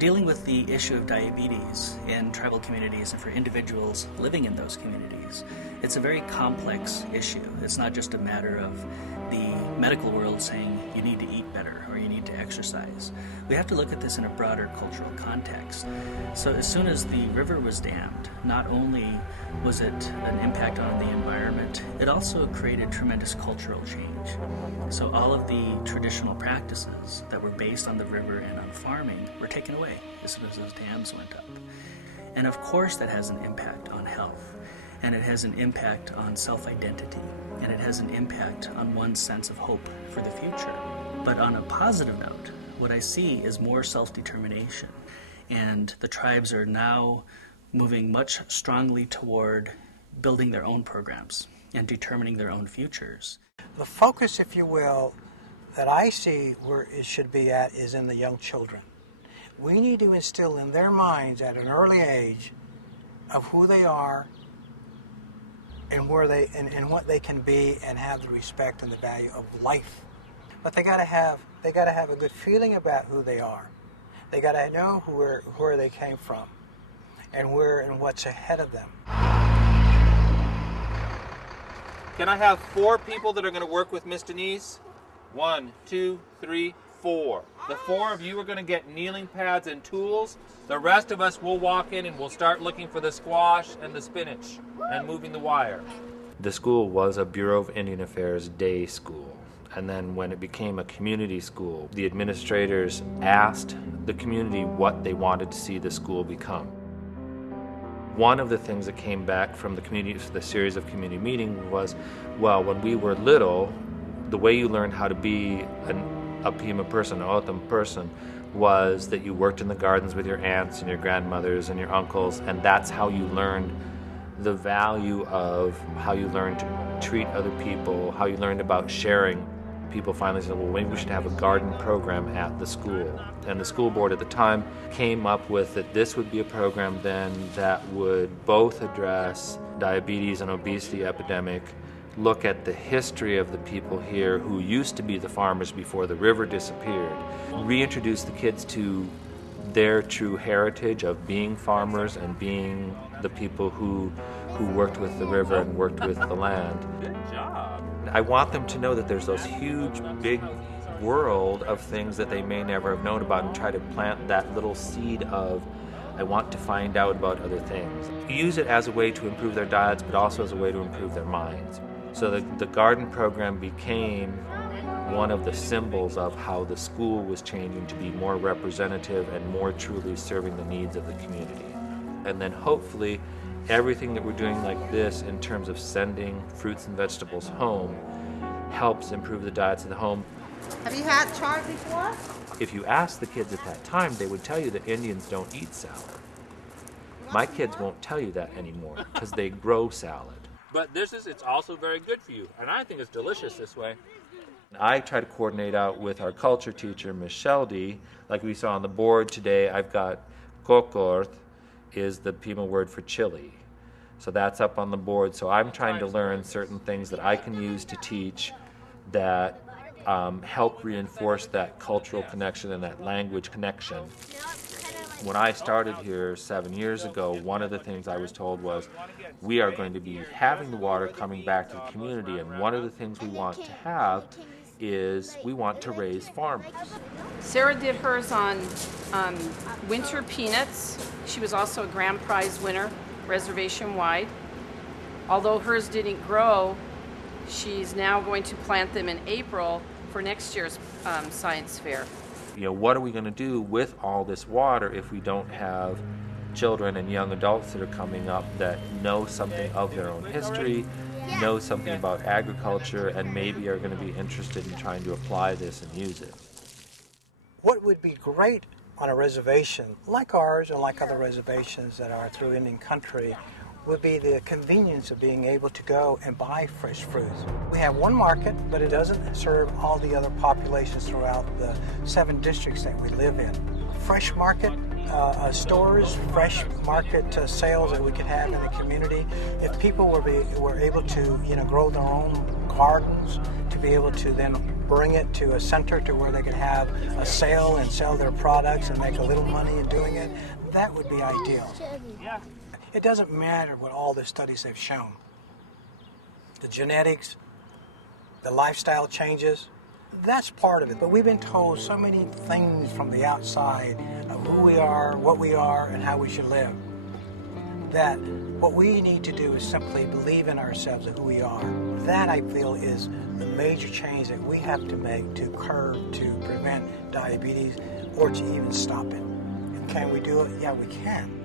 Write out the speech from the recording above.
dealing with the issue of diabetes in tribal communities and for individuals living in those communities, it's a very complex issue. It's not just a matter of the medical world saying you need to eat better or you need to exercise. We have to look at this in a broader cultural context. So as soon as the river was dammed, not only was it an impact on the environment, it also created tremendous cultural change. So all of the traditional practices that were based on the river and on farming were taken away as soon as those dams went up. And of course that has an impact on health, and it has an impact on self-identity, and it has an impact on one's sense of hope for the future. But on a positive note, what I see is more self-determination, and the tribes are now moving much strongly toward building their own programs and determining their own futures. The focus, if you will, that I see where it should be at is in the young children. We need to instill in their minds at an early age of who they are and where they and what they can be, and have the respect and the value of life. But they gotta have a good feeling about who they are. They gotta know where they came from and where and what's ahead of them. Can I have 4 people that are going to work with Miss Denise? 1, 2, 3, 4. The 4 of you are going to get kneeling pads and tools. The rest of us will walk in and we'll start looking for the squash and the spinach and moving the wire. The school was a Bureau of Indian Affairs day school. And then when it became a community school, the administrators asked the community what they wanted to see the school become. One of the things that came back from the series of community meetings was, well, when we were little, the way you learned how to be a Pima person, an O'odham person, was that you worked in the gardens with your aunts and your grandmothers and your uncles, and that's how you learned the value of how you learned to treat other people, how you learned about sharing. People finally said, well, maybe we should have a garden program at the school. And the school board at the time came up with that this would be a program then that would both address diabetes and obesity epidemic, look at the history of the people here who used to be the farmers before the river disappeared, reintroduce the kids to their true heritage of being farmers and being the people who worked with the river and worked with the land. Good job. I want them to know that there's those huge, big world of things that they may never have known about, and try to plant that little seed of, I want to find out about other things. Use it as a way to improve their diets, but also as a way to improve their minds. So the garden program became one of the symbols of how the school was changing to be more representative and more truly serving the needs of the community. And then hopefully everything that we're doing like this in terms of sending fruits and vegetables home helps improve the diets of the home. Have you had chard before? If you ask the kids at that time, they would tell you that Indians don't eat salad. My kids won't tell you that anymore because they grow salad. But it's also very good for you, and I think it's delicious this way. I try to coordinate out with our culture teacher, Ms. Sheldy. Like we saw on the board today, I've got kokorth is the Pima word for chili. So that's up on the board. So I'm trying to learn certain things that I can use to teach that help reinforce that cultural connection and that language connection. When I started here 7 years ago, one of the things I was told was, we are going to be having the water coming back to the community, and one of the things we want to have is we want to raise farmers. Sarah did hers on winter peanuts. She was also a grand prize winner, reservation-wide. Although hers didn't grow, she's now going to plant them in April for next year's science fair. You know, what are we going to do with all this water if we don't have children and young adults that are coming up that know something of their own history, know something about agriculture, and maybe are going to be interested in trying to apply this and use it? What would be great on a reservation like ours and like other reservations that are through Indian country would be the convenience of being able to go and buy fresh fruits. We have one market, but it doesn't serve all the other populations throughout the 7 districts that we live in. Fresh market stores, fresh market sales that we could have in the community. If people were able to, grow their own gardens, to be able to then bring it to a center to where they could have a sale and sell their products and make a little money in doing it, that would be ideal. It doesn't matter what all the studies have shown. The genetics, the lifestyle changes, that's part of it. But we've been told so many things from the outside of who we are, what we are, and how we should live, that what we need to do is simply believe in ourselves and who we are. That, I feel, is the major change that we have to make to curb, to prevent diabetes, or to even stop it. And can we do it? Yeah, we can.